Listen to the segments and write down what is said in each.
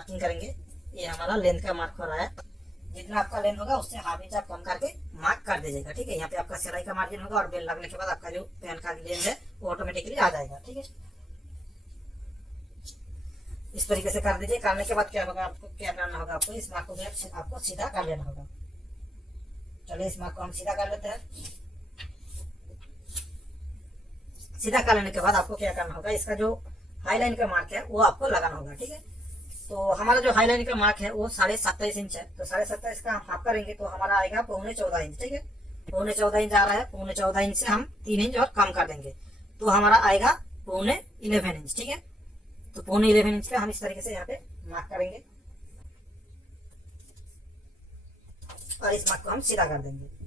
Marking करेंगे। ये हमारा लेंथ का मार्क हो रहा है, जितना आपका लेंथ होगा उससे हाफ इंच आप कम करके मार्क कर दीजिएगा। ठीक है, यहाँ पे आपका सिलाई का मार्जिन होगा और बेल लगने के बाद आपका जो पेन का लेंथ है वो ऑटोमेटिकली आ जाएगा। ठीक है, इस तरीके से कर दीजिए। करने के बाद क्या होगा, आपको क्या करना होगा, आपको इस मार्क को भी आपको सीधा कर लेना होगा। चलिए इस मार्क को हम सीधा कर लेते हैं। सीधा कर लेने के बाद आपको क्या करना होगा, इसका जो हाई लाइन का मार्क है वो आपको लगाना होगा। ठीक है, तो हमारा जो हाई लाइन का मार्क है वो 27.5 इंच है, तो 27.5 का हम हाफ करेंगे तो हमारा आएगा 14.25 इंच। ठीक है, 14.25 इंच आ रहा है, 14.25 इंच से हम 3 इंच और कम कर देंगे तो हमारा आएगा 11.5 इंच। ठीक है, तो 11.5 इंच पे हम इस तरीके से यहाँ पे मार्क करेंगे और इस मार्क को हम सीधा कर देंगे।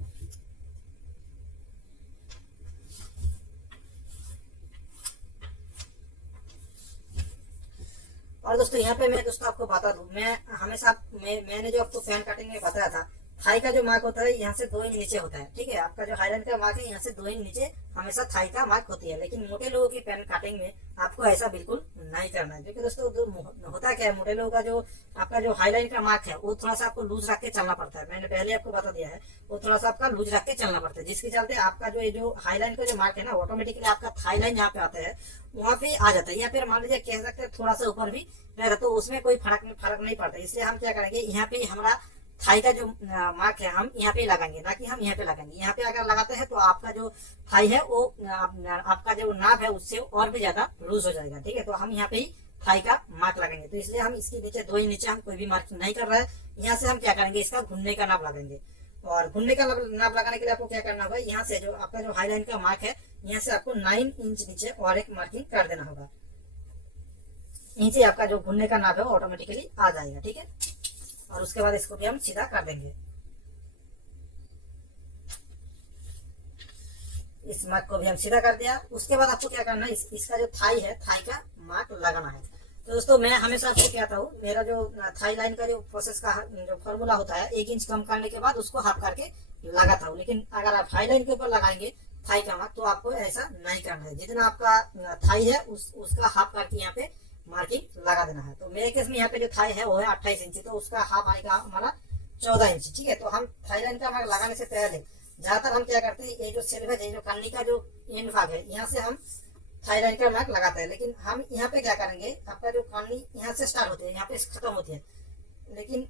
और दोस्तों यहाँ पे मैं दोस्तों आपको बता दूं, मैं हमेशा मैंने जो आपको पैन कटिंग में बताया था, थाई का जो मार्क होता है यहाँ से 2 इंच नीचे होता है। ठीक है, आपका जो हाईलाइन का मार्क है यहाँ से 2 इंच नीचे हमेशा थाई का मार्क होती है, लेकिन मोटे लोगों की पैन कटिंग में आपको ऐसा बिल्कुल नहीं करना है। क्योंकि दोस्तों होता क्या है, मोटे लोगों का जो आपका जो हाईलाइन का मार्क है वो थोड़ा सा आपको लूज रख के चलना पड़ता है। मैंने पहले आपको बता दिया है, वो थोड़ा सा आपका लूज रख के चलना पड़ता है, जिसके चलते आपका जो हाईलाइन का जो मार्क है ना ऑटोमेटिकली आपका थाई लाइन यहाँ पे आता है वहाँ पे आ जाता है, या फिर मान लीजिए कह सकते हैं थोड़ा सा ऊपर भी रहेगा तो उसमें कोई फर्क नहीं पड़ता। इसलिए हम क्या करेंगे, यहाँ पे हमारा थाई का जो मार्क है हम यहाँ पे लगाएंगे, ना कि हम यहाँ पे लगाएंगे। यहाँ पे अगर लगाते हैं तो आपका जो थाई है वो आपका जो नाप है उससे और भी ज्यादा लूज हो जाएगा। ठीक है, तो हम यहाँ पे ही थाई का मार्क लगाएंगे, तो इसलिए हम इसके नीचे 2 इंच नीचे हम कोई भी मार्किंग नहीं कर रहे हैं। यहाँ से हम क्या करेंगे, इसका घुनने का नाप लगाएंगे। और घुनने का नाप लगाने के लिए आपको क्या करना होगा, यहाँ से जो आपका जो हाईलाइन का मार्क है यहाँ से आपको 9 इंच नीचे और एक मार्किंग कर देना होगा। नीचे आपका जो घुनने का नाप है वो ऑटोमेटिकली आ जाएगा। ठीक है, और उसके बाद इसको भी हम सीधा कर देंगे। इस मार्क को भी हम सीधा कर दिया। उसके बाद आपको क्या करना है, इसका जो थाई है थाई का मार्क लगाना है। तो दोस्तों मैं हमेशा आपको कहता हूँ, मेरा जो थाई लाइन का जो प्रोसेस का जो फॉर्मूला होता है 1 इंच कम करने के बाद उसको हाफ करके लगाता हूँ, लेकिन अगर आप हाई लाइन के ऊपर लगाएंगे थाई का मार्क तो आपको ऐसा नहीं करना है। जितना आपका थाई है उसका हाफ करके यहाँ पे मार्किंग लगा देना है। तो मेरे केस में यहाँ पे जो थाई है वो है 28 इंच, तो उसका हाफ आएगा हमारा 14 इंच। ठीक है, तो हम थाई लाइन का मार्क लगाने से पहले ज्यादातर हम क्या करते हैं, ये जो सेल्वेज है, जो कन्नी का जो एंड भाग है यहाँ से हम थाई लाइन का मार्क लगाते हैं। लेकिन हम यहाँ पे क्या करेंगे, आपका जो कन्नी यहाँ से स्टार्ट होती है यहाँ पे खत्म होती है, लेकिन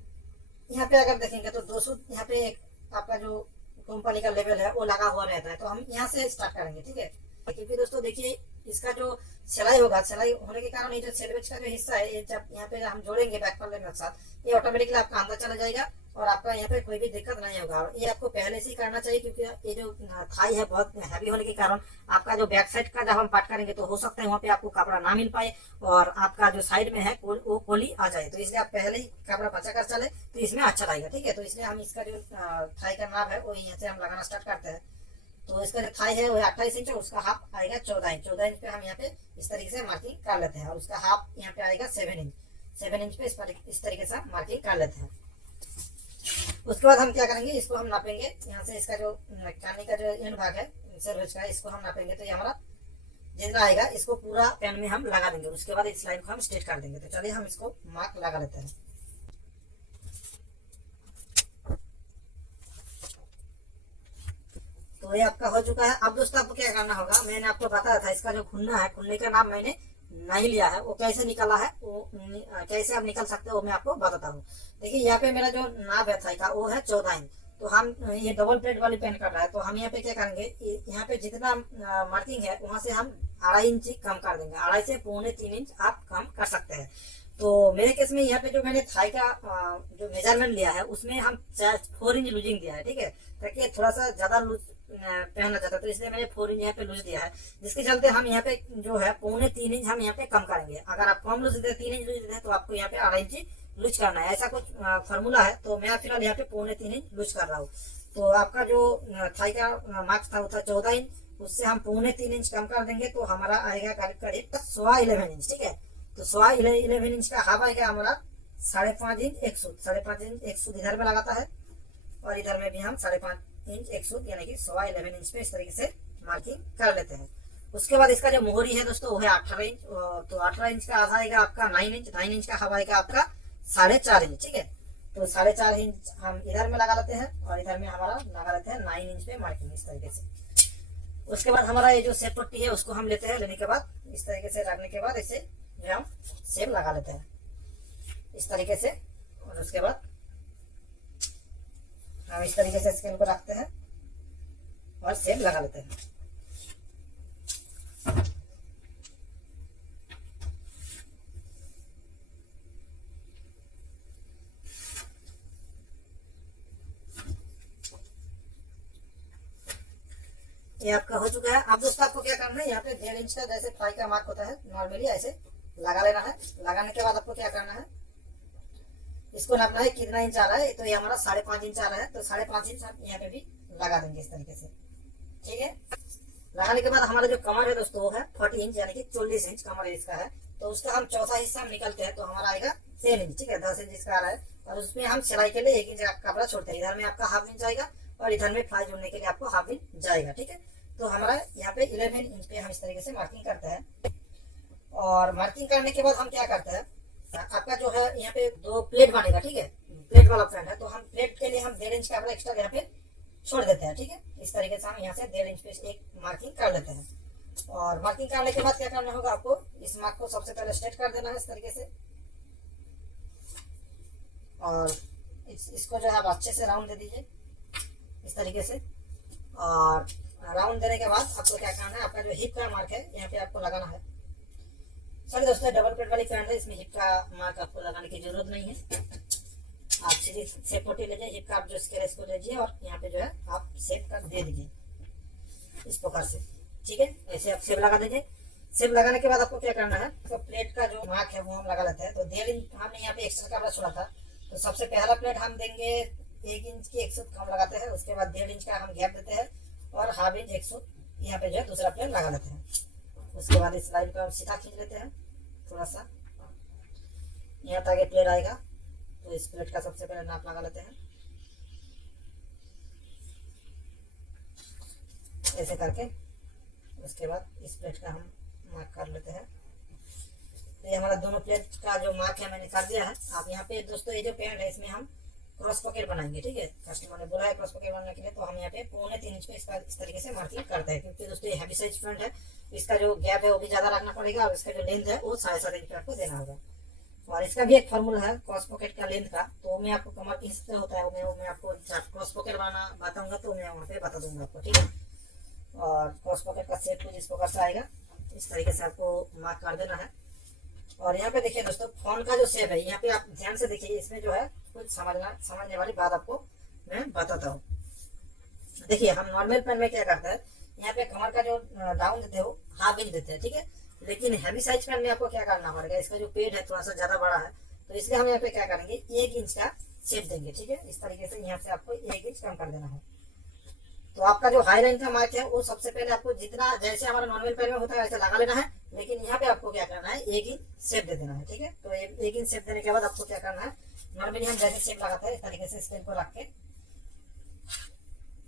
यहाँ पे अगर देखेंगे तो 200 यहाँ पे आपका जो कंपनी का लेवल है वो लगा हुआ रहता है, तो हम यहाँ से स्टार्ट करेंगे। ठीक है, क्योंकि दोस्तों देखिए इसका जो सिलाई होगा, सिलाई होने के कारण ये जो सेल्वेज का जो हिस्सा है, ये जब यहाँ पे हम जोड़ेंगे बैक पल्ले के साथ ये ऑटोमेटिकली आपका अंदर चला जाएगा और आपका यहाँ पे कोई भी दिक्कत नहीं होगा। और ये आपको पहले से ही करना चाहिए, क्योंकि ये जो थाई है बहुत हैवी होने के कारण आपका जो बैक साइड का जब हम पार्ट करेंगे तो हो सकता है वहाँ पे आपको कपड़ा ना मिल पाए और आपका जो साइड में है वो कोली आ जाए। तो इसलिए आप पहले ही कपड़ा बचा कर चले तो इसमें अच्छा रहेगा। ठीक है, तो इसलिए हम इसका जो थाई का नाप है वो यहाँ से हम लगाना स्टार्ट करते हैं। तो इसका जो थाई है वो 28 इंच है, उसका हाफ आएगा 14 इंच। 14 इंच पे हम यहाँ पे इस तरीके से मार्किंग कर लेते हैं और उसका हाफ यहाँ पे आएगा 7 इंच। 7 इंच पे इस तरीके से मार्किंग कर लेते हैं। उसके बाद हम क्या करेंगे, इसको हम नापेंगे। यहाँ से इसका जो कन्नी का जो एंड भाग है सर्वेज का, इसको हम नापेंगे तो ये हमारा जितना आएगा इसको पूरा पेन में हम लगा देंगे। उसके बाद इस लाइन को हम स्ट्रेट कर देंगे। तो चलिए हम इसको मार्क लगा लेते हैं। तो ये आपका हो चुका है। अब दोस्तों आपको क्या करना होगा, मैंने आपको बताया था इसका जो खुन्ना है, खुन्ने का नाम मैंने नहीं लिया है, वो कैसे निकला है, वो कैसे आप निकल सकते हो वो मैं आपको बताता हूँ। देखिए यहाँ पे मेरा जो नाप है थाई का वो है 14 इंच। तो हम ये डबल प्लेट वाली पेन कर रहा है, तो हम यहाँ पे क्या करेंगे, यहाँ पे जितना मार्किंग है वहां से हम 2.5 इंच कम कर देंगे। 2.5 से 2.25 इंच आप कम कर सकते हैं। तो मेरे केस में यहाँ पे जो मैंने थाई का जो मेजरमेंट लिया है उसमें हम 4 इंच लूजिंग दिया है। ठीक है, ताकि थोड़ा सा ज्यादा लूज पहनना चाहता है, तो इसलिए मैंने 4 इंच यहाँ पे लूज दिया है, जिसके चलते हम यहाँ पे जो है 2.25 इंच हम यहाँ पे कम करेंगे। अगर आप कम लूज देते हैं 3 इंच लूज देते हैं तो आपको यहाँ पे 2.5 इंच लूज करना है, ऐसा कुछ फॉर्मूला है। तो मैं फिलहाल यहाँ पे 2.25 इंच लूज कर रहा हूँ। तो आपका जो थाई का मार्क्स था वो था 14 इंच, उससे हम 2.25 इंच कम कर देंगे तो हमारा आएगा करीब करीब 11.25 इंच। ठीक है, तो 11.25 इंच का हाफ आएगा हमारा 5.5 इंच 1 सूद। 5.5 इंच 1 सूद इधर में लगाता है और इधर में भी हम 5.5 इंच 1 सूद यानी कि 11.25 इंच पे इस तरीके से मार्किंग कर लेते हैं। उसके बाद इसका जो मोहरी है दोस्तों वो है 18 इंच। तो 18 इंच का आधा आएगा आपका 9 इंच। 9 इंच का हाफ आएगा आपका 4.5 इंच, ठीक है। तो 4.5 इंच हम इधर में लगा लेते हैं और इधर में हमारा लगा लेते हैं 9 इंच पे मार्किंग इस तरीके से। उसके बाद हमारा ये जो सेप पट्टी है उसको हम लेते हैं, लेने के बाद इस तरीके से रखने के बाद इसे जो हम सेप लगा लेते हैं इस तरीके से। और उसके बाद हम इस तरीके से स्केल को रखते हैं और सेप लगा लेते हैं। ये आपका हो चुका है। अब दोस्तों आपको क्या करना है, यहाँ पे 1.5 इंच का जैसे फ्लाई का मार्क होता है नॉर्मली ऐसे लगा लेना है। लगाने के बाद आपको क्या करना है, इसको नापना है कितना इंच आ रहा है। तो ये हमारा 5.5 इंच आ रहा है, तो 5.5 इंच हम यहाँ पे भी लगा देंगे इस तरीके से, ठीक है। लगाने के बाद हमारा जो कमर है दोस्तों वो है 40 इंच, यानी कि 40 इंच कमर इसका है। तो उसका हम चौथा हिस्सा हम निकलते हैं तो हमारा आएगा 10 इंच, ठीक है। 10 इंच इसका आ रहा है और उसमें हम सिलाई के लिए 1 इंच का कपड़ा छोड़ते हैं। इधर में आपका हाफ इंच आएगा और इधर में फ्लाई जोड़ने के लिए आपको हाफ इंच जाएगा, ठीक है। तो हमारा यहाँ पे 11 इंच पे हम इस तरीके से मार्किंग करते हैं। और मार्किंग करने के बाद हम क्या करते हैं, आपका जो है यहाँ पे 2 प्लेट बनेगा, ठीक है। प्लेट वाला फ्रेंड है तो हम प्लेट के लिए हम 1.5 इंच का कपड़ा एक्स्ट्रा यहाँ पे छोड़ देते हैं, ठीक है। इस तरीके से हम यहाँ से 1.5 इंच पे एक मार्किंग कर लेते हैं। और मार्किंग करने के बाद क्या करना होगा, आपको इस मार्क को सबसे पहले स्ट्रेट कर देना है इस तरीके से। और इसको जो है आप अच्छे से राउंड दे दीजिए इस तरीके से। और राउंड देने के बाद आपको क्या करना है, आपका जो हिप का मार्क है यहाँ पे आपको लगाना है। सॉरी दोस्तों, डबल प्लेट वाली पैंट है, इसमें हिप का मार्क आपको लगाने की जरूरत नहीं है। आप सीधी सेप पट्टी लीजिए, हिप का आप जो स्केल इसको लीजिए और यहाँ पे जो है आप सेप कर दे दीजिए इस प्रकार से, ठीक है। ऐसे आप सेप लगा दीजिए। सेप लगाने के बाद आपको क्या करना है, तो प्लेट का जो मार्क है वो हम लगा लेते हैं। तो 1.5 इंच हमने यहाँ पे एक्स्ट्रा कपड़ा छोड़ा था, तो सबसे पहला प्लेट हम देंगे 1 इंच की 1 सूत कम लगाते हैं। उसके बाद 1.5 इंच का हम गैप देते हैं और हाफ इंच 1 सूत यहाँ पे जो है दूसरा प्लेट लगा लेते हैं। उसके बाद इस लाइन को हम सीधा खींच लेते हैं थोड़ा सा, यहाँ तक ये प्लेट आएगा। तो इस प्लेट का सबसे पहले नाप लगा लेते हैं ऐसे करके। उसके बाद इस प्लेट का हम मार्क कर लेते हैं। तो ये हमारा दोनों प्लेट का जो मार्क है मैंने कर दिया है। आप यहाँ पे दोस्तों ये जो पैंट है इसमें हम क्रॉस पॉकेट बनाएंगे, ठीक है। कस्टमर ने बोला है क्रॉस पॉकेट बनाने के लिए, तो हम यहाँ पे 3.25 इंच पे इसका इस तरीके से मार्किंग करते हैं। क्योंकि दोस्तों ये हैवी साइज पैंट है, इसका जो गैप है वो भी ज्यादा रखना पड़ेगा और इसका जो लेंथ है वो 7.5 इंच पे आपको देना होगा। और इसका भी एक फॉर्मूला है क्रॉस पॉकेट का लेंथ का, तो मैं आपको कमर के हिस्से होता है वो मैं आपको क्रॉस पॉकेट बनाना बताऊंगा तो मैं वहाँ पे बता दूंगा आपको, ठीक है। और क्रॉस पॉकेट का सेट कुछ इस प्रकार से आएगा, इस तरीके से आपको मार्क कर देना है। और यहाँ पे देखिए दोस्तों फोन का जो शेप है यहाँ पे आप ध्यान से देखिए, इसमें जो है कुछ समझने वाली बात आपको मैं बताता हूँ। देखिए हम नॉर्मल पेन में क्या करते हैं, यहाँ पे कमर का जो डाउन देते हो हाफ इंच देते हैं, ठीक है। लेकिन हैवी साइज पेन में आपको क्या करना पड़ेगा, इसका जो पेड है थोड़ा सा ज्यादा बड़ा है, तो इसलिए हम यहाँ पे क्या करेंगे 1 इंच का शेप देंगे, ठीक है। इस तरीके से यहाँ से आपको 1 इंच कम कर देना है। तो आपका जो हाई लाइन का मार्क है वो सबसे पहले आपको जितना जैसे हमारा नॉर्मल पेन में होता है वैसे लगा लेना है, लेकिन यहाँ पे आपको क्या करना है 1 इंच शेप दे देना है, ठीक है। तो 1 इंच शेप देने के बाद आपको क्या करना है, नॉर्मली हम जैसे शेप लगाते हैं इस तरीके से स्केल को रख के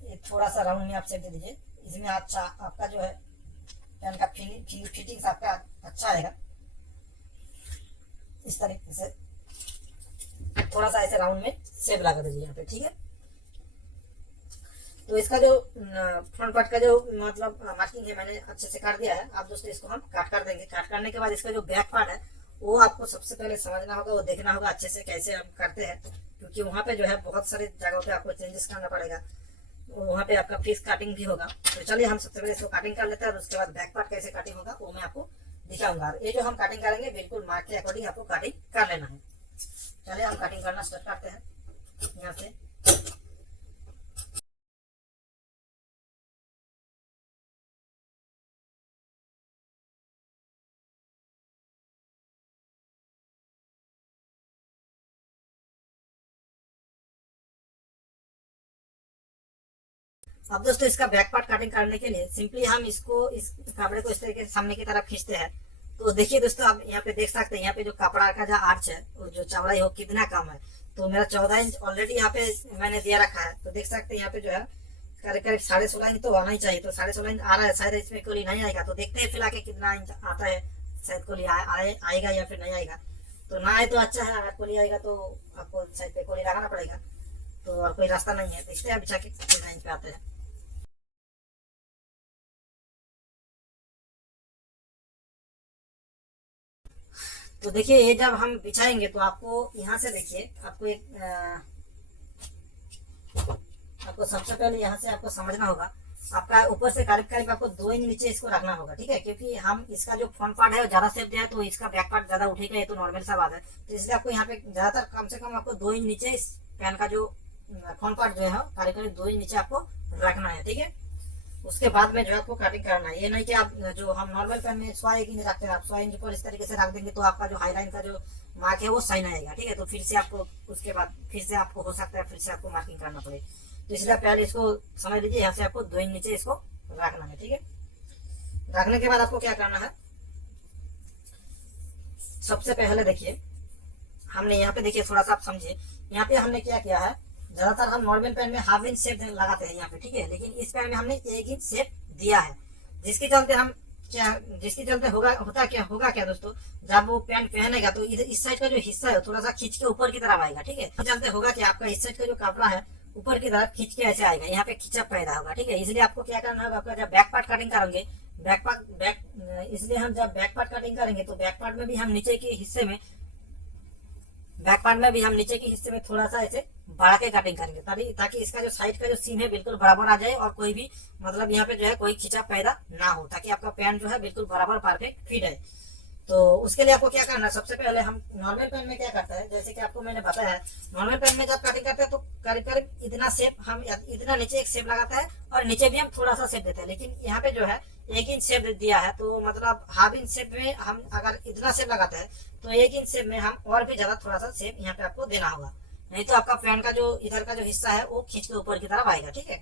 ये थोड़ा सा राउंड में आप शेप दे दीजिए। इसमें अच्छा आपका जो है पेन का फिटिंग आपका अच्छा आएगा। इस तरीके से थोड़ा सा ऐसे राउंड में शेप लगा दीजिए यहाँ पे, ठीक है। तो इसका जो फ्रंट पार्ट का जो मतलब मार्किंग है मैंने अच्छे से काट दिया है। अब दोस्तों इसको हम काट कर देंगे। काट करने के बाद इसका जो बैक पार्ट है वो आपको सबसे पहले समझना होगा, वो देखना होगा अच्छे से कैसे हम करते हैं, क्योंकि वहाँ पे जो है बहुत सारे जगहों पे आपको चेंजेस करना पड़ेगा, वहाँ पे आपका फेस कटिंग भी होगा। तो चलिए हम सबसे पहले इसको कटिंग कर लेते हैं और उसके बाद बैक पार्ट कैसे कटिंग होगा वो मैं आपको दिखाऊंगा। ये जो हम कटिंग करेंगे बिल्कुल मार्क के अकॉर्डिंग आपको कटिंग कर लेना है। चलिए हम कटिंग करना स्टार्ट करते हैं यहाँ से। अब दोस्तों इसका बैक पार्ट कटिंग करने के लिए सिंपली हम इसको इस कपड़े को इस तरीके से सामने की तरफ खींचते हैं। तो देखिए दोस्तों आप यहाँ पे देख सकते हैं, यहाँ पे जो कपड़ा का जो आर्च है वो जो चौड़ाई हो कितना कम है। तो मेरा 14 इंच ऑलरेडी यहाँ पे मैंने दिया रखा है। तो देख सकते हैं यहाँ पे जो है करीब करीब 16.5 इंच तो आना ही चाहिए। तो 16.5 इंच आ रहा है, शायद इसमें कोई नहीं आएगा। तो देखते हैं फिलहाल के कितना इंच आता है, शायद कोई आएगा या फिर नहीं आएगा। तो ना आए तो अच्छा है, अगर कोली आएगा तो आपको साइड पे कोली लगाना पड़ेगा, तो और कोई रास्ता नहीं है। देखते हैं बिछा के डिजाइन पे आते हैं। तो देखिए ये जब हम बिछाएंगे तो आपको यहाँ से देखिए, आपको एक आपको सबसे पहले यहाँ से आपको समझना होगा, आपका ऊपर से करीब करीब आपको 2 इंच नीचे इसको रखना होगा, ठीक है। क्योंकि हम इसका जो फ्रंट पार्ट है ज्यादा शेप दिया है तो इसका बैक पार्ट ज्यादा उठेगा, ये तो नॉर्मल सा बात है। तो इसलिए आपको यहाँ पे ज्यादातर कम से कम आपको 2 इंच नीचे इस पैन का जो फ्रंट पार्ट जो है करीब करीब 2 इंच नीचे आपको रखना है, ठीक है। उसके बाद में जो है आपको कटिंग करना है। ये नहीं कि आप जो हम नॉर्मल पेन में 100 इंच रखते हैं, आप 100 इंच पर इस तरीके से रख देंगे तो आपका जो हाईलाइन का जो मार्क है वो सही नहीं आएगा, ठीक है। तो फिर से आपको उसके बाद फिर से आपको हो सकता है फिर से आपको मार्किंग करना पड़े। तो इसलिए पहले इसको समझ लीजिए, यहाँ से आपको 2 इंच नीचे इसको रखना है, ठीक है। रखने के बाद आपको क्या करना है, सबसे पहले देखिए हमने यहाँ पे देखिए थोड़ा सा आप समझिए, यहाँ पे हमने क्या किया है, ज्यादातर हम नॉर्मल पेन में हाफ इंच शेप लगाते हैं यहाँ पे, ठीक है। लेकिन इस पेन में हमने 1 इंच शेप दिया है, जिसके चलते हम जिसके चलते होगा क्या दोस्तों, जब वो पेन पहनेगा तो इधर इस साइड का जो हिस्सा है थोड़ा सा खींच के ऊपर की तरफ आएगा, ठीक है। चलते होगा कि आपका इस साइड का जो कपड़ा है ऊपर की तरफ खींच के ऐसे आएगा, यहाँ पे खिंचाव पैदा होगा, ठीक है। इसलिए आपको क्या करना होगा, आपका जब बैक पार्ट कटिंग करेंगे इसलिए हम जब बैक पार्ट कटिंग करेंगे तो बैक पार्ट में भी हम नीचे के हिस्से में थोड़ा सा ऐसे बढ़ा के कटिंग करेंगे, ताकि इसका जो साइड का जो सीम है बिल्कुल बराबर आ जाए और कोई भी मतलब यहाँ पे जो है कोई खिंचाव पैदा ना हो, ताकि आपका पैन जो है बिल्कुल बराबर परफेक्ट फिट है। तो उसके लिए आपको क्या करना है, सबसे पहले हम नॉर्मल पेन में क्या करता है, जैसे कि आपको मैंने बताया है, नॉर्मल पेन में जब कटिंग करते हैं तो करीब करीब इतना शेप हम इतना नीचे एक शेप लगाता है और नीचे भी हम थोड़ा सा शेप देते हैं। लेकिन यहाँ पे जो है 1 इंच शेप दिया है, तो मतलब हाफ इंच शेप में हम अगर इतना शेप लगाते हैं तो 1 इंच शेप में हम और भी ज्यादा थोड़ा सा शेप यहाँ पे आपको देना होगा, नहीं तो आपका पेन का जो इधर का जो हिस्सा है वो खींच के ऊपर की तरफ आएगा, ठीक है।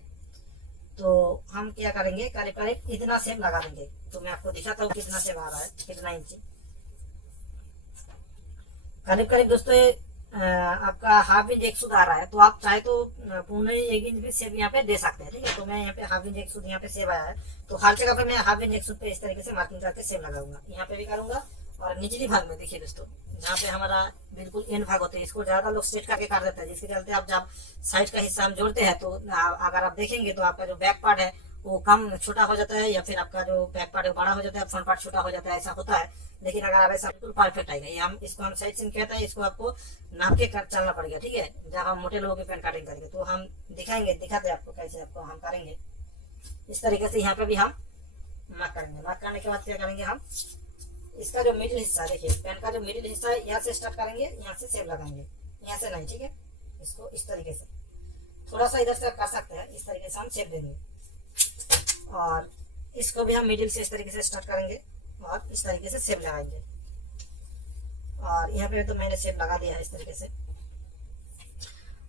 तो हम क्या करेंगे, करीब करीब इतना शेप लगा देंगे। तो मैं आपको दिखाता हूँ कितना शेप आ रहा है, कितना इंच करीब करीब दोस्तों आपका हाफ इंच 1 सूद आ रहा है। तो आप चाहे तो पूरे 1 इंच भी सेब यहाँ पे दे सकते हैं, ठीक है। तो मैं यहाँ पे हाफ इंच 1 सूद यहाँ पे सेब आया है, तो हर जगह पे मैं हाफ इंच 1 सूद पे इस तरीके से मार्किंग करके सेब लगाऊंगा, यहाँ पे भी करूंगा। और निचली भाग में देखिए दोस्तों, जहाँ पे हमारा बिल्कुल एंड भाग होते हैं, इसको ज्यादा लोग स्ट्रेट करके काट देते हैं, जिसके चलते आप जब साइड का हिस्सा हम जोड़ते हैं तो अगर आप देखेंगे तो आपका जो बैक पार्ट है वो कम छोटा हो जाता है, या फिर आपका जो बैक पार्ट है बड़ा हो जाता है, फ्रंट पार्ट छोटा हो जाता है, ऐसा होता है। लेकिन अगर आप ऐसा बिल्कुल परफेक्ट आएगा, ये हम इसको हम साइड सीन कहते हैं, इसको आपको नाप के चलना पड़ेगा, ठीक है। जब हम मोटे लोगों की पेन कटिंग करेंगे तो हम दिखाते हैं आपको कैसे आपको हम करेंगे। इस तरीके से यहाँ पे भी हम मार्क करेंगे। मार्क करने के बाद क्या करेंगे, हम इसका जो मिडिल हिस्सा देखिए, पेन का जो मिडिल हिस्सा है यहाँ से स्टार्ट करेंगे, यहाँ से सेब लगाएंगे, यहाँ से नहीं, ठीक है। इसको इस तरीके से थोड़ा सा इधर से कर सकते हैं, इस तरीके से हम सेब देंगे। और इसको भी हम मिडिल से इस तरीके से स्टार्ट करेंगे और इस तरीके से सेब लगाएंगे। और यहाँ पे तो मैंने सेब लगा दिया है इस तरीके से।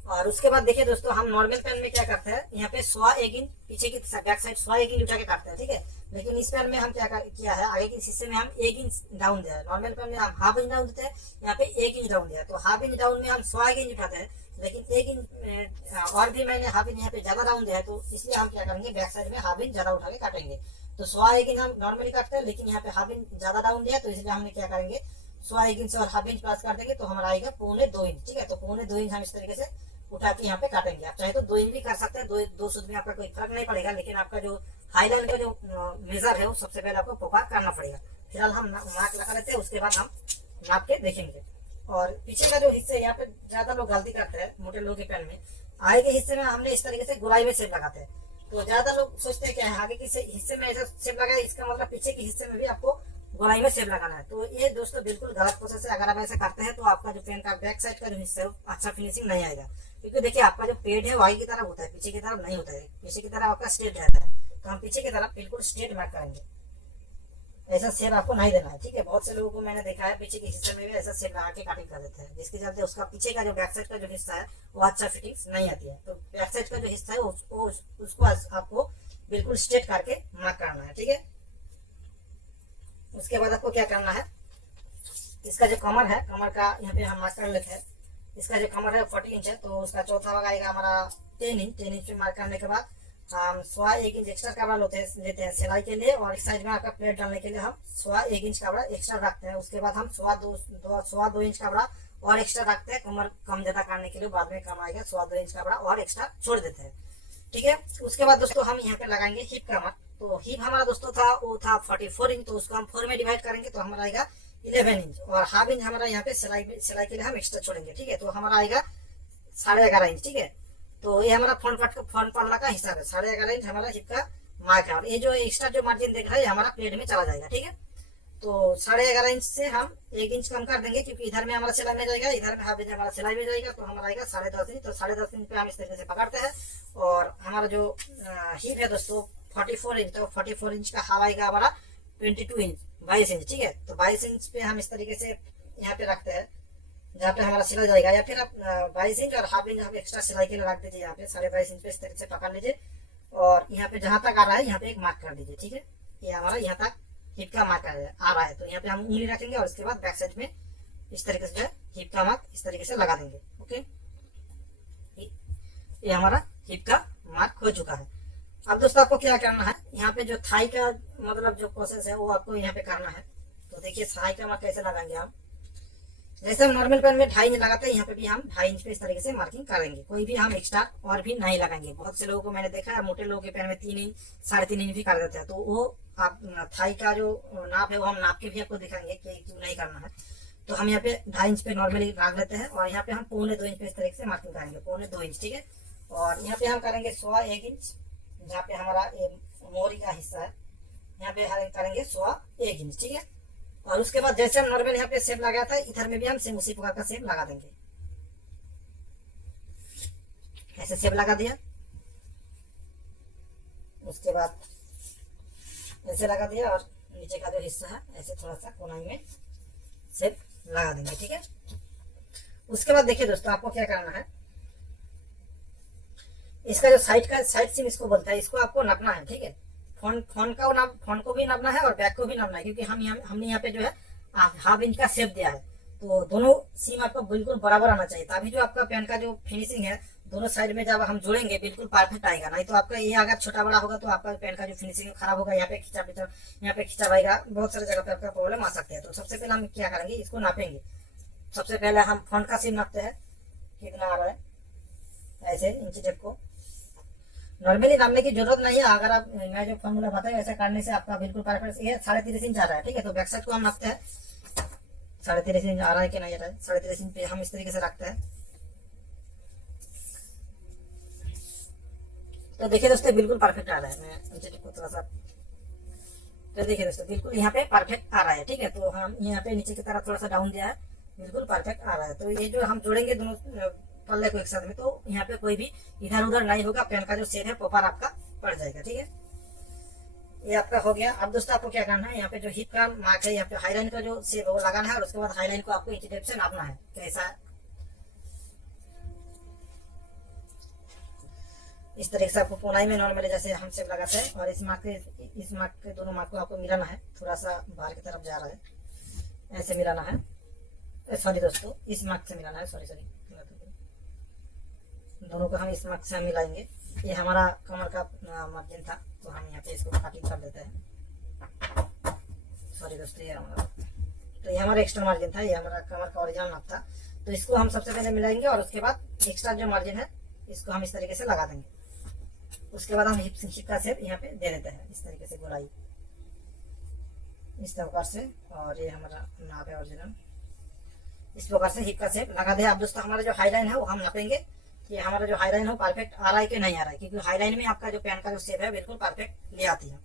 और उसके बाद देखिए दोस्तों, हम नॉर्मल पेन में क्या करते हैं, यहाँ पे 1 इंच पीछे की बैक साइड 1 इंच उठा के काटते हैं, ठीक है। लेकिन इस पेन में हम क्या किया है, आगे के हिस्से में हम 1 इंच डाउन दिया है। नॉर्मल पेन में हम हाफ इंच डाउन देते हैं, यहाँ पे 1 इंच डाउन दिया है। तो हाफ इंच डाउन में हम 1 इंच उठाते हैं, लेकिन 1 इंच और भी मैंने हाफ इंच यहाँ पे ज्यादा डाउन दिया है, तो इसलिए हम क्या करेंगे, बैक साइड में हाफ इंच ज्यादा उठा के काटेंगे। तो 1 इंच हम नॉर्मली काटते हैं, लेकिन यहाँ पे हाफ इंच ज्यादा डाउन दिया, तो इसलिए हमने क्या करेंगे, 1 इंच और हाफ इंच प्लस कर देंगे तो हमारा आएगा 2.25 इंच, ठीक है। तो 2.25 इंच हम इस तरीके से उठा के यहाँ पे काटेंगे। आप चाहे तो 2 इंच भी कर सकते हैं, 2 सूद में आपका कोई फर्क नहीं पड़ेगा, लेकिन आपका जो हाईलाइन का जो मेजर है वो सबसे पहले आपको पुकार करना पड़ेगा। फिलहाल हम मार्क लगा लेते हैं, उसके बाद हम नाप के देखेंगे। और पीछे का जो हिस्सा है, यहाँ पे ज्यादा लोग गलती करते हैं मोटे लोगों के पेन में, आगे के हिस्से में हमने इस तरीके से गोलाई में सेब लगाते हैं। तो ज्यादा लोग सोचते हैं कि आगे के हिस्से में ऐसा सेब लगाए, इसका मतलब पीछे के हिस्से में भी आपको गोलाई में सेब लगाना है। तो ये दोस्तों बिल्कुल गलत प्रोसेस है। अगर आप ऐसा करते हैं तो आपका जो पेन का बैक साइड का जो हिस्सा है अच्छा फिनिशिंग नहीं आएगा, क्योंकि देखिए आपका जो पेड है वो आगे की तरफ होता है, पीछे की तरफ नहीं होता है। पीछे की तरफ आपका स्ट्रेट रहता है, तो हम पीछे की तरफ बिल्कुल स्ट्रेट मार्क करेंगे। ऐसा सेब आपको नहीं देना है, ठीक है। बहुत से लोगों को मैंने देखा है पीछे के हिस्से में भी ऐसा सेब लगा के कटिंग कर देते हैं, जिसके चलते उसका पीछे का जो बैक साइड का जो हिस्सा है वो अच्छा फिटिंग नहीं आती है। तो बैक साइड का जो हिस्सा है उसको आपको बिल्कुल स्ट्रेट करके मार्क करना है, ठीक है। उसके बाद आपको क्या करना है, इसका जो कमर है, कमर का यहाँ पे हम मार्क कर लेते हैं। इसका जो कमर है 40 इंच है, तो उसका चौथा भाग आएगा हमारा 10 इंच। 10 इंच पे मार्क करने के बाद हम 1.25 इंच एक्स्ट्रा कपड़ा लेते हैं सिलाई के लिए, और इस साइड में आपका प्लेट डालने के लिए हम 1.25 इंच कपड़ा एक्स्ट्रा रखते हैं। उसके बाद हम 2.25 इंच कपड़ा और एक्स्ट्रा रखते हैं, कमर कम ज्यादा करने के लिए, बाद में कम आएगा, 2.25 इंच कपड़ा और एक्स्ट्रा छोड़ देते हैं। ठीक है, उसके बाद दोस्तों हम यहाँ पे लगाएंगे हिप का मार्क। तो हिप हमारा दोस्तों था वो था 44 इंच, तो उसको हम 4 में डिवाइड करेंगे तो हमारा आएगा 11 इंच, और हाफ इंच हमारा यहाँ पे सिलाई के लिए हम एक्स्ट्रा छोड़ेंगे। ठीक है, तो हमारा आएगा 11.5 इंच। ठीक है, तो ये हमारा फ्रंट पल्ला का हिसाब है, 11.5 इंच हमारा हिप का मार्क है, और ये जो एक्स्ट्रा जो मार्जिन देख रहा है हमारा प्लेट में चला जाएगा। ठीक है, तो 11.5 इंच से हम 1 इंच कम कर देंगे, क्योंकि इधर में हमारा सिलाई में जाएगा, इधर में हाफ इंच हमारा सिलाई में जाएगा, तो हमारा आएगा 10.5 इंच। तो 10.5 इंच पे हम इस तरीके से पकड़ते हैं, और हमारा जो हिप है दोस्तों 44 इंच, तो 44 इंच का हाफ आएगा हमारा 22 इंच, 22 इंच। ठीक है, तो 22 इंच पे हम इस तरीके से यहाँ पे रखते हैं जहाँ पे हमारा सिलाई जाएगा, या फिर आप 22 इंच और हाफ इंच हम एक्स्ट्रा सिलाई के लिए रख दीजिए। यहाँ पे 22.5 इंच पे इस तरीके से पकड़ लीजिए, और यहाँ पे जहां तक आ रहा है यहाँ पे एक मार्क कर दीजिए। ठीक है, ये हमारा यहाँ तक हिप का मार्क आ रहा है, तो यहाँ पे हम उंगली रखेंगे, और उसके बाद बैक साइड में इस तरीके से हिप का मार्क इस तरीके से लगा देंगे। ओके, ये हमारा हिप का मार्क हो चुका है। अब दोस्तों आपको क्या करना है, यहाँ पे जो थाई का मतलब जो प्रोसेस है वो आपको यहाँ पे करना है। तो देखिए थाई का मार्क कैसे लगाएंगे हम, जैसे हम नॉर्मल पेन में 2.5 इंच लगाते हैं, यहाँ पे भी हम 2.5 इंच पे इस तरीके से मार्किंग करेंगे। कोई भी हम एक्स्ट्रा और भी नहीं लगाएंगे। बहुत से लोगों को मैंने देखा है मोटे लोगों के पेन में 3 इंच 3.5 इंच भी कर देते हैं, तो वो आप थाई का जो नाप है वो हम नाप के भी आपको दिखाएंगे कि क्यों नहीं करना है। तो हम यहाँ पे 2.5 इंच पे नॉर्मली रख लेते हैं, और यहाँ पे हम 1.25 इंच पे इस तरीके से मार्किंग करेंगे, 1.25 इंच। ठीक है, और यहाँ पे हम करेंगे 1.25 इंच, जहाँ पे हमारा मोरी का हिस्सा है यहाँ पे हम करेंगे 1.25 इंच। ठीक है, और उसके बाद जैसे हम नॉर्मल यहाँ पे शेप लगाया था, इधर में भी हम सेम उसी प्रकार का शेप लगा देंगे। ऐसे शेप लगा दिया, उसके बाद ऐसे लगा दिया, और नीचे का जो हिस्सा है ऐसे थोड़ा सा कोनाई में शेप लगा देंगे। ठीक है, उसके बाद देखिए दोस्तों आपको क्या करना है, इसका जो साइड सीम इसको बोलता है, इसको आपको नापना है। ठीक है, फ्रंट को भी नापना है और बैक को भी नापना है, क्योंकि हमने यहाँ पे जो है हाफ इंच का शेप दिया है, तो दोनों सीम आपको बिल्कुल बराबर आना चाहिए, तभी जो आपका पेन का जो फिनिशिंग है दोनों साइड में जब हम जोड़ेंगे बिल्कुल परफेक्ट आएगा। नहीं तो आपका ये अगर छोटा बड़ा होगा तो आपका पेन का जो फिनिशिंग खराब होगा, यहाँ पे खिंचा आएगा, बहुत सारी जगह पे आपका प्रॉब्लम आ सकते हैं। तो सबसे पहले हम क्या करेंगे, इसको नापेंगे। सबसे पहले हम फ्रंट का सीम नापते हैं, कितना आ रहा है, ऐसे इंची टेप को नॉर्मली नापने की जरूरत नहीं है। अगर आप मैं जो फॉर्मूला बताया वैसा करने से आपका बिल्कुल परफेक्ट, ये 3.5 इंच आ रहा है। ठीक है, तो बैक साइड को हम नापते हैं, 3.5 इंच आ रहा है कि नहीं आ रहा है, 3.5 इंच पे हम इस तरीके से रखते हैं। तो देखिए दोस्तों बिल्कुल परफेक्ट आ रहा है, मैं इंची टेप को थोड़ा सा, तो देखिए दोस्तों बिल्कुल यहाँ पे परफेक्ट आ रहा है। ठीक है, तो हम यहाँ पे नीचे की तरफ थोड़ा सा डाउन दिया है, बिल्कुल परफेक्ट आ रहा है। तो ये जो हम जोड़ेंगे दोनों पल्ले को एक साथ में, तो यहाँ पे कोई भी इधर उधर नहीं होगा, पेन का जो शेप है प्रॉपर आपका पड़ जाएगा। ठीक है, ये आपका हो गया। अब दोस्तों आपको क्या करना है, यहाँ पे जो हिप का मार्क है, यहाँ पे हाईलाइन का जो शेप है वो लगाना है, और उसके बाद हाईलाइन को आपको इंची टेप से नापना है कैसा है। इस तरीके से आपको कोनाई में नॉर्मली जैसे हम शेप लगाते हैं, और इस मार्क के दोनों मार्क को आपको मिलाना है, थोड़ा सा बाहर की तरफ जा रहा है, ऐसे मिलाना है। सॉरी दोस्तों, इस मार्क से मिलाना है, सॉरी दोनों को हम इस मार्क से हम मिलाएंगे। ये हमारा कमर का मार्जिन था, तो हम यहाँ पे इसको कटिंग कर देते हैं। सॉरी दोस्तों, ये हमारा, तो ये हमारा एक्स्ट्रा मार्जिन था, ये हमारा कमर का ओरिजिनल नाप था। तो इसको हम सबसे पहले मिलाएंगे, और उसके बाद एक्स्ट्रा जो मार्जिन है इसको हम इस तरीके से लगा देंगे। उसके बाद हम हिप का शेप यहाँ पे दे देते हैं, इस तरीके से गोलाई इस प्रकार से, और ये हमारा नाप है ओरिजिनल, इस प्रकार से हिप का शेप लगा दिया। अब दोस्तों हमारा जो हाईलाइन है वो हम नापेंगे कि हमारा जो हाईलाइन हो परफेक्ट आ रहा है कि नहीं आ रहा है, क्योंकि हाईलाइन में आपका जो पेन का जो शेप है बिल्कुल परफेक्ट ले आती है।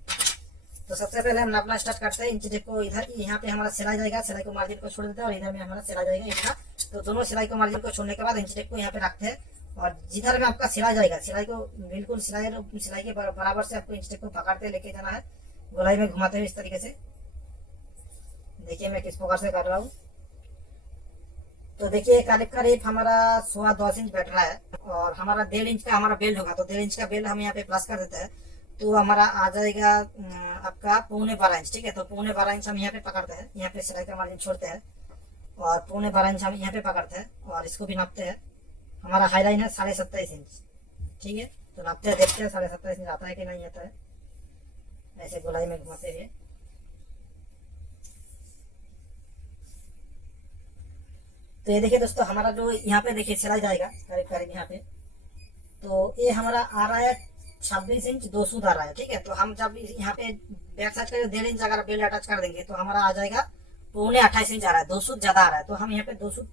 तो सबसे पहले हम नापना स्टार्ट करते हैं। इंची टेप को इधर यहाँ पे हमारा सिलाई जाएगा, सिलाई को मार्जिन को छोड़ देते हैं, और इधर में हमारा सिलाई जाएगा इतना। तो दोनों सिलाई को मार्जिन को छोड़ने के बाद इंची टेप को यहाँ पे रखते हैं, और जिधर में आपका सिलाई जाएगा सिलाई को बिल्कुल सिलाई के बराबर से आपको इंची टेप को पकड़ते लेके जाना है, गोलाई में घुमाते हुए इस तरीके से। देखिए मैं किस प्रकार से कर रहा हूँ। तो देखिए करीब हमारा 10.25 इंच बैठ रहा है, और हमारा 1.5 इंच का हमारा बेल्ट होगा, तो 1.5 इंच का बेल्ट हम यहाँ पे प्लस कर देते हैं, तो हमारा आ जाएगा आपका 12.25 इंच। ठीक है, तो 12.25 इंच हम यहाँ पे पकड़ते हैं, यहाँ पे सिलाई का मार्जिन छोड़ते हैं, और 12.25 इंच हम यहाँ पे पकड़ते हैं, और इसको भी नापते हैं। हमारा हाईलाइन है 27.5 इंच। ठीक है, तो नापते हैं, देखते हैं 27.5 इंच आता है कि नहीं आता है। ऐसे गोलाई में घुमाते हुए तो ये देखिए दोस्तों, हमारा जो यहाँ पे देखिए सिलाई जाएगा करीब करीब यहाँ पे, तो ये हमारा आ रहा है 26 इंच 2 सूद आ रहा है। ठीक है, तो हम जब यहाँ पे बैक साइड का 1.5 इंच अगर बेल्ट अटैच कर देंगे तो हमारा आ जाएगा 28.5 इंच आ रहा है, 2 सूद ज्यादा आ रहा है। तो हम यहाँ पे 2 सूद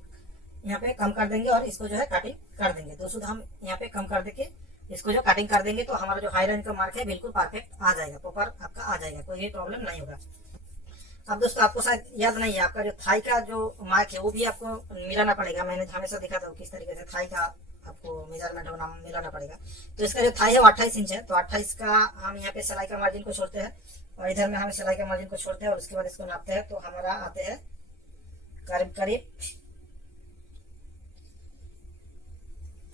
यहाँ पे कम कर देंगे और इसको जो है कटिंग कर देंगे। 2 सूद हम यहाँ पे कम कर देके इसको जो कटिंग कर देंगे तो हमारा जो हाई लाइन का मार्क है बिल्कुल परफेक्ट आ जाएगा, प्रॉपर आपका आ जाएगा, कोई भी प्रॉब्लम नहीं होगा। अब दोस्तों आपको शायद याद नहीं है, आपका जो थाई का जो मार्क है वो भी आपको मिलाना पड़ेगा। मैंने हमेशा देखा था किस तरीके से थाई का आपको मेजरमेंट होना मिलाना पड़ेगा। तो इसका जो थाई है वो 28 इंच है, तो 28 का हम यहाँ पे सिलाई का मार्जिन को छोड़ते हैं और इधर में हम सिलाई का मार्जिन को छोड़ते हैं और उसके बाद इसको नापते हैं। तो हमारा आते हैं करीब करीब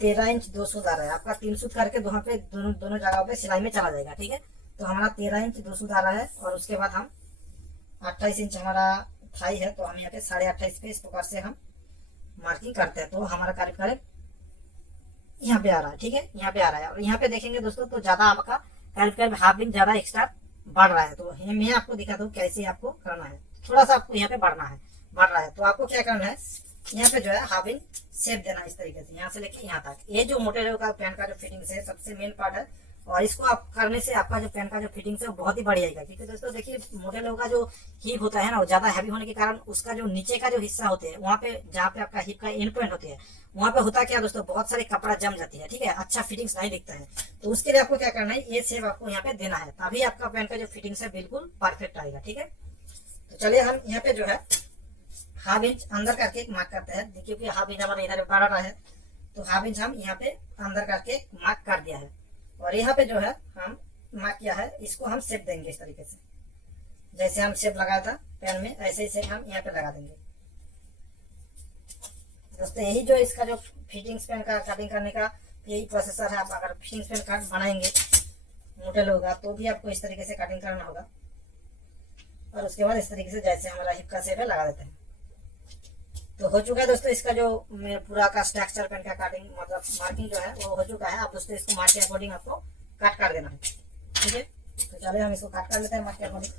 13 इंच 2 सूद आ रहा है। आपका 3 सूद करके दोनों पे दोनों जगहों पे सिलाई में चला जाएगा। ठीक है, तो हमारा 13 इंच 2 सूद आ रहा है और उसके बाद हम 28 इंच हमारा थाई है, तो हम यहाँ पे 28.5 पे इस प्रकार से हम मार्किंग करते हैं। तो हमारा करीब करीब यहाँ पे आ रहा है। ठीक है, यहाँ पे आ रहा है और यहाँ पे देखेंगे दोस्तों तो ज्यादा आपका करीब करीब हाफ इंच ज्यादा एक्स्ट्रा बढ़ रहा है। तो मैं आपको दिखाता हूँ कैसे आपको करना है। थोड़ा सा आपको यहाँ पे बढ़ रहा है, तो आपको क्या करना है, यहाँ पे जो है हाफ इंच शेप देना है इस तरीके से, यहाँ से लेके यहाँ तक। ये जो मोटे लोगों का पैंट का जो फिटिंग है सबसे मेन पार्ट है और इसको आप करने से आपका जो पैंट का जो फिटिंग है वो बहुत ही बढ़िया आएगा। क्योंकि दोस्तों देखिए मोटे लोगों का जो हिप होता है ना वो ज्यादा हैवी होने के कारण उसका जो नीचे का जो हिस्सा होते हैं वहाँ पे जहाँ पे आपका हिप का एंड पॉइंट होती है वहाँ पे होता क्या दोस्तों, बहुत सारे कपड़ा जम जाती है। ठीक है, अच्छा फिटिंग्स नहीं दिखता है। तो उसके लिए आपको क्या करना है, ये शेप आपको यहाँ पे देना है, तभी आपका पैंट का जो फिटिंग्स है बिल्कुल परफेक्ट आएगा। ठीक है, तो चलिए हम यहाँ पे जो है हाफ इंच अंदर करके एक मार्क करते हैं, क्योंकि हाफ इंच हमारा इधर बढ़ रहा है। तो हाफ इंच हम यहाँ पे अंदर करके मार्क कर दिया है और यहाँ पे जो है हम मार्क किया है, इसको हम शेप देंगे इस तरीके से, जैसे हम शेप लगाया था पेन में ऐसे ही शेप हम यहाँ पे लगा देंगे। दोस्तों यही जो इसका जो फिटिंग्स पेन का कटिंग करने का यही प्रोसेसर है। आप अगर फिटिंग्स पेन कार्ड बनाएंगे मोटे लोग तो भी आपको इस तरीके से कटिंग करना होगा और उसके बाद इस तरीके से जैसे हमारा हिप का शेप है लगा देते हैं। तो हो चुका है दोस्तों इसका जो पूरा का स्ट्रक्चर पेन का कटिंग मतलब मार्किंग जो है वो हो चुका है। आप दोस्तों इसको मार्क के अकॉर्डिंग आपको कट कर देना है। ठीक है, तो चलिए हम इसको कट कर लेते हैं मार्क के अकॉर्डिंग।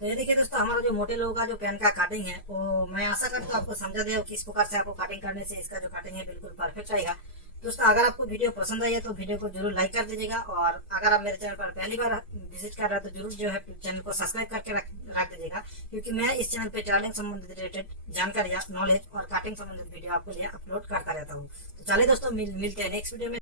तो ये देखिए दोस्तों हमारा जो मोटे लोगों का जो पेन का कटिंग है वो मैं आशा करता हूँ आपको समझा दिया किस प्रकार से आपको कटिंग करने से इसका जो कटिंग है बिल्कुल परफेक्ट आएगा। दोस्तों अगर आपको वीडियो पसंद आई है तो वीडियो को जरूर लाइक कर दीजिएगा और अगर आप मेरे चैनल पर पहली बार विजिट कर रहे हैं तो जरूर जो है चैनल को सब्सक्राइब करके रख दीजिएगा, क्योंकि मैं इस चैनल पे टेलरिंग संबंधित रिलेटेड जानकारी नॉलेज और कटिंग संबंधित वीडियो आपके लिए अपलोड करता रहता हूँ। तो चलिए दोस्तों मिलते हैं नेक्स्ट वीडियो में।